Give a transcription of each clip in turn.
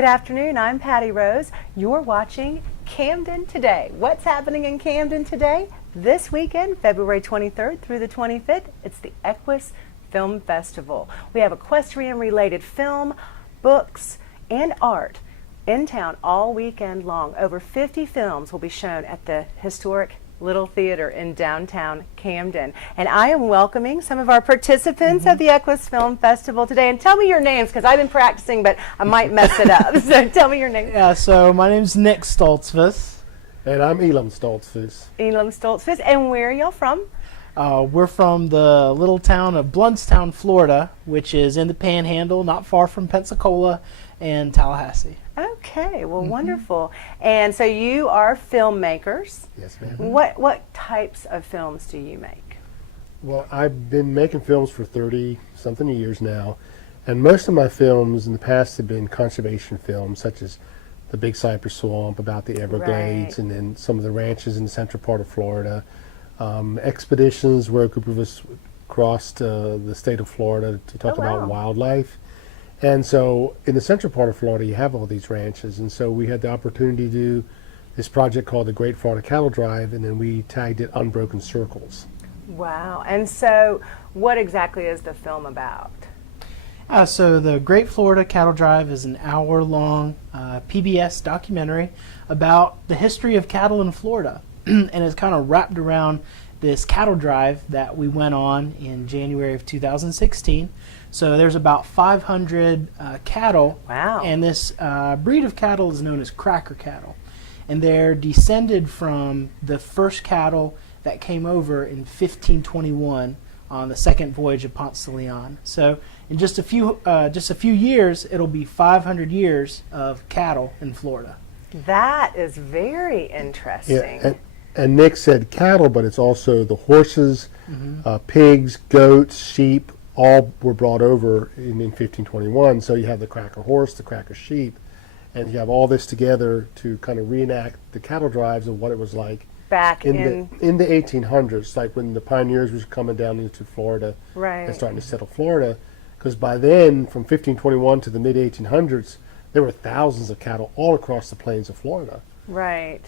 Good afternoon, I'm Patty Rose. You're watching Camden Today. What's happening in Camden today? This weekend, February 23rd through the 25th, it's the EQUUS Film Festival. We have equestrian-related film, books, and art in town all weekend long. Over 50 films will be shown at the historic Little Theater in downtown Camden. And I am welcoming some of our participants of the EQUUS Film Festival today. And tell me your names, because I've been practicing, but I might mess it up. So tell me your name. Yeah, so my name's Nick Stoltzfus. And I'm Elam Stoltzfus. Elam Stoltzfus. And where are y'all from? We're from the little town of Bluntstown, Florida, which is in the Panhandle, not far from Pensacola and Tallahassee. Okay, well, wonderful. And so you are filmmakers. Yes, ma'am. What types of films do you make? Well, I've been making films for 30-something years now, and most of my films in the past have been conservation films, such as the Big Cypress Swamp, about the Everglades, and then some of the ranches in the central part of Florida. Expeditions where a group of us crossed the state of Florida to talk about wildlife. And so in the central part of Florida, you have all these ranches. And so we had the opportunity to do this project called the Great Florida Cattle Drive, and then we tagged it Unbroken Circles. Wow. And so what exactly is the film about? So the Great Florida Cattle Drive is an hour-long PBS documentary about the history of cattle in Florida. And it's kind of wrapped around this cattle drive that we went on in January of 2016. So there's about 500 cattle. Wow. And this breed of cattle is known as cracker cattle. And they're descended from the first cattle that came over in 1521 on the second voyage of Ponce de Leon. So in just a few years, it'll be 500 years of cattle in Florida. That is very interesting. Yeah, and Nick said cattle, but it's also the horses, pigs, goats, sheep, all were brought over in 1521. So you have the cracker horse, the cracker sheep, and you have all this together to kind of reenact the cattle drives of what it was like back in the 1800s, like when the pioneers was coming down into Florida and starting to settle Florida. Because by then, from 1521 to the mid-1800s, there were thousands of cattle all across the plains of Florida. Right.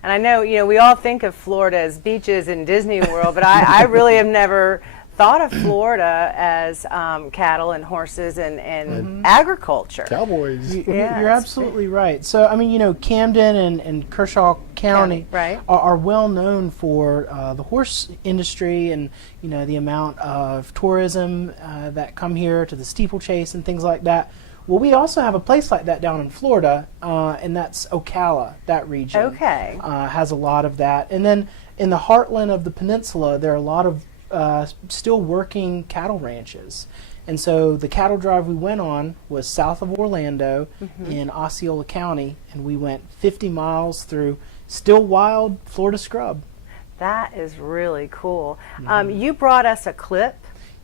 And I know, we all think of Florida as beaches and Disney World, but I really have never thought of Florida as cattle and horses and agriculture. Cowboys. You're absolutely right. So, I mean, Camden and Kershaw County are well known for the horse industry and, the amount of tourism that come here to the steeplechase and things like that. Well, we also have a place like that down in Florida, and that's Ocala, that region. Okay. Has a lot of that. And then in the heartland of the peninsula, there are a lot of still working cattle ranches. And so the cattle drive we went on was south of Orlando in Osceola County, and we went 50 miles through still wild Florida scrub. That is really cool. You brought us a clip.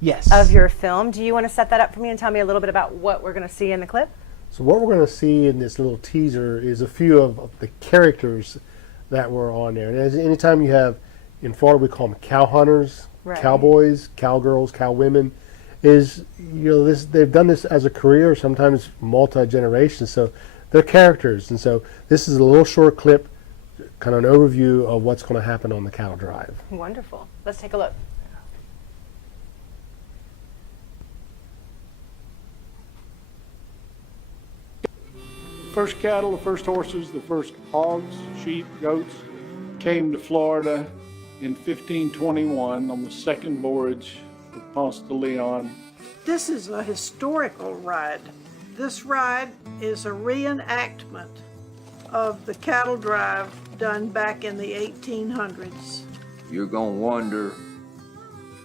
Yes. Of your film. Do you want to set that up for me and tell me a little bit about what we're going to see in the clip? So what we're going to see in this little teaser is a few of the characters that were on there. And anytime you have, in Florida we call them cow hunters, cowboys, cowgirls, cowwomen, they've done this as a career, sometimes multi-generations, so they're characters. And so this is a little short clip, kind of an overview of what's going to happen on the cattle drive. Wonderful. Let's take a look. First cattle, the first horses, the first hogs, sheep, goats came to Florida in 1521 on the second voyage of Ponce de Leon. This is a historical ride. This ride is a reenactment of the cattle drive done back in the 1800s. You're going to wonder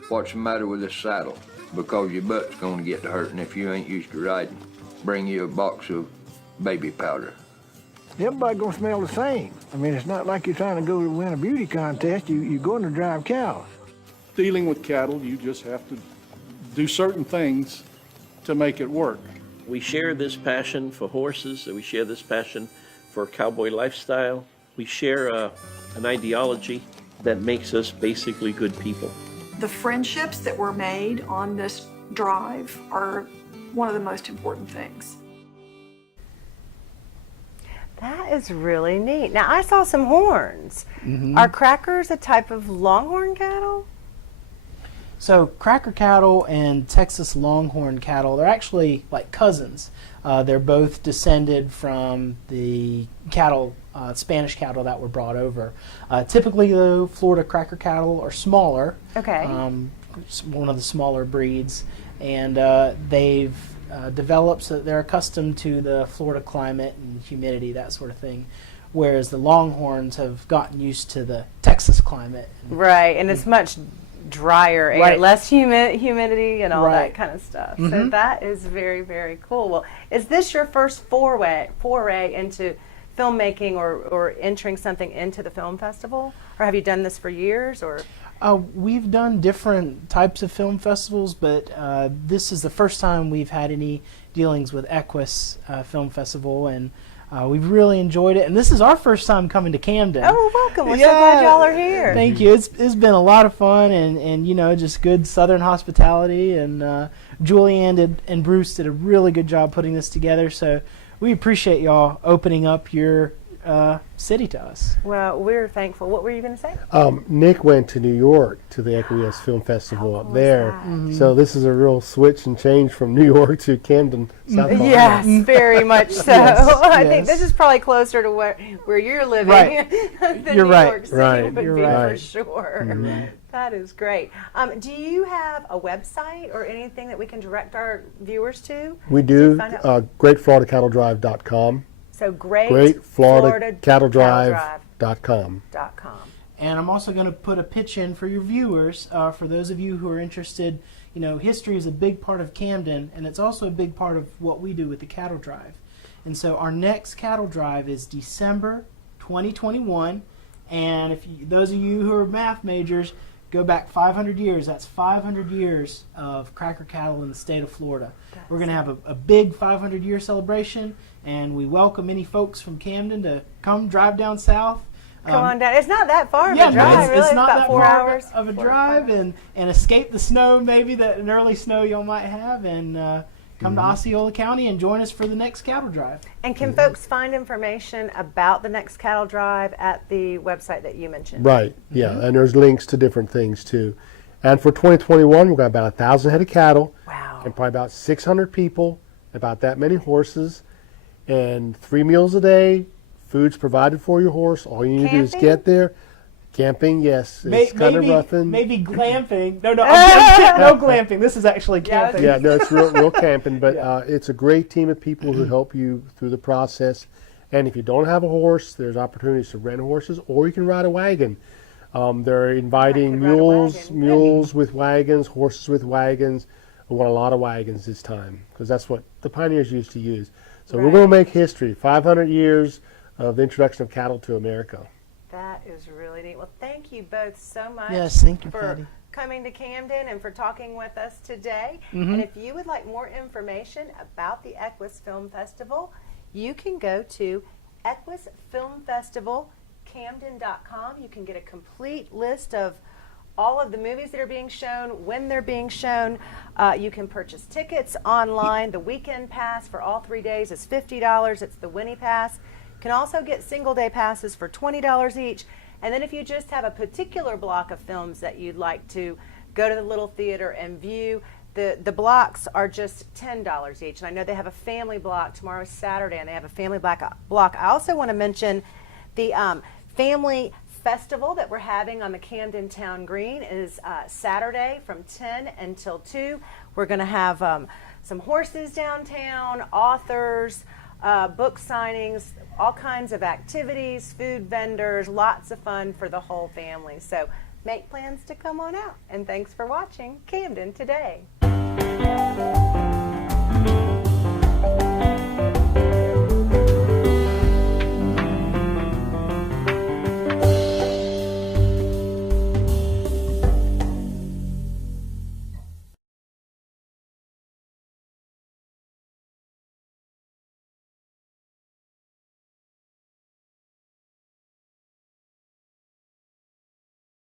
what's the matter with this saddle, because your butt's going to get to hurting if you ain't used to riding. Bring you a box of baby powder. Everybody gonna smell the same. I mean, it's not like you're trying to go to win a beauty contest. You're going to drive cows. Dealing with cattle, you just have to do certain things to make it work. We share this passion for horses, and we share this passion for cowboy lifestyle. We share an ideology that makes us basically good people. The friendships that were made on this drive are one of the most important things. That is really neat. Now, I saw some horns. Are crackers a type of longhorn cattle? So cracker cattle and Texas longhorn cattle, they're actually like cousins. They're both descended from the cattle, Spanish cattle that were brought over. Typically, though, Florida cracker cattle are smaller. Okay. One of the smaller breeds, and they've developed so that they're accustomed to the Florida climate and humidity, that sort of thing. Whereas the longhorns have gotten used to the Texas climate. Right, and it's much drier air, Right. less humidity and all Right. that kind of stuff. So that is very, very cool. Well, is this your first foray into filmmaking or entering something into the film festival? Or have you done this for years? Or We've done different types of film festivals, but this is the first time we've had any dealings with EQUUS Film Festival, and we've really enjoyed it. And this is our first time coming to Camden. Oh, welcome. We're so glad y'all are here. Thank you. It's been a lot of fun, and you know, just good Southern hospitality. And Julianne and Bruce did a really good job putting this together. So we appreciate y'all opening up your city to us. Well, we're thankful. What were you going to say? Nick went to New York to the EQUUS Film Festival How up cool there. is that? So this is a real switch and change from New York to Camden, South Carolina. Yes, very much so. Yes, I think yes. this is probably closer to where you're living Right. than You're New right. York City Right. would You're be right. for sure. That is great. Do you have a website or anything that we can direct our viewers to? We To do find out- GreatFloridaCattleDrive.com. So great GreatFloridaCattleDrive.com. And I'm also going to put a pitch in for your viewers, for those of you who are interested. You know, history is a big part of Camden, and it's also a big part of what we do with the Cattle Drive. And so our next Cattle Drive is December 2021. And if those of you who are math majors, go back 500 years. That's 500 years of cracker cattle in the state of Florida. We're going to have a big 500-year celebration, and we welcome any folks from Camden to come drive down south. Come on down. It's not that far of Yeah, a drive, really. it's not about that 4 far hours of a 4 or 5 drive, hours. and escape the snow, maybe an early snow y'all might have, and come to Osceola County and join us for the next cattle drive. And can folks find information about the next cattle drive at the website that you mentioned? Right, yeah, and there's links to different things too. And for 2021, we've got about 1,000 head of cattle. Wow. And probably about 600 people, about that many horses, and 3 meals a day, food's provided for your horse. All you need to do is Camping? get there. Camping, yes, it's kind of roughing. Maybe glamping. No, I'm kidding. No glamping. This is actually camping. Yeah, no, it's real camping, but it's a great team of people who help you through the process. And if you don't have a horse, there's opportunities to rent horses, or you can ride a wagon. They're inviting I could ride a wagon. mules with wagons, horses with wagons. We want a lot of wagons this time because that's what the pioneers used to use. So we're going to make history. 500 years of the introduction of cattle to America. That is really neat. Well, thank you both so much Yes, thank you, for Patty. coming to Camden and for talking with us today. And if you would like more information about the EQUUS Film Festival, you can go to EQUUSFilmFestivalCamden.com. You can get a complete list of all of the movies that are being shown, when they're being shown. You can purchase tickets online. The weekend pass for all 3 days is $50. It's the Winnie Pass. You can also get single day passes for $20 each. And then if you just have a particular block of films that you'd like to go to the little theater and view, the blocks are just $10 each. And I know they have a family block. Tomorrow is Saturday, and they have a family block. I also want to mention the family festival that we're having on the Camden Town Green is Saturday from 10 until 2. We're going to have some horses downtown, authors, book signings, all kinds of activities, food vendors, lots of fun for the whole family. So make plans to come on out. And thanks for watching Camden Today.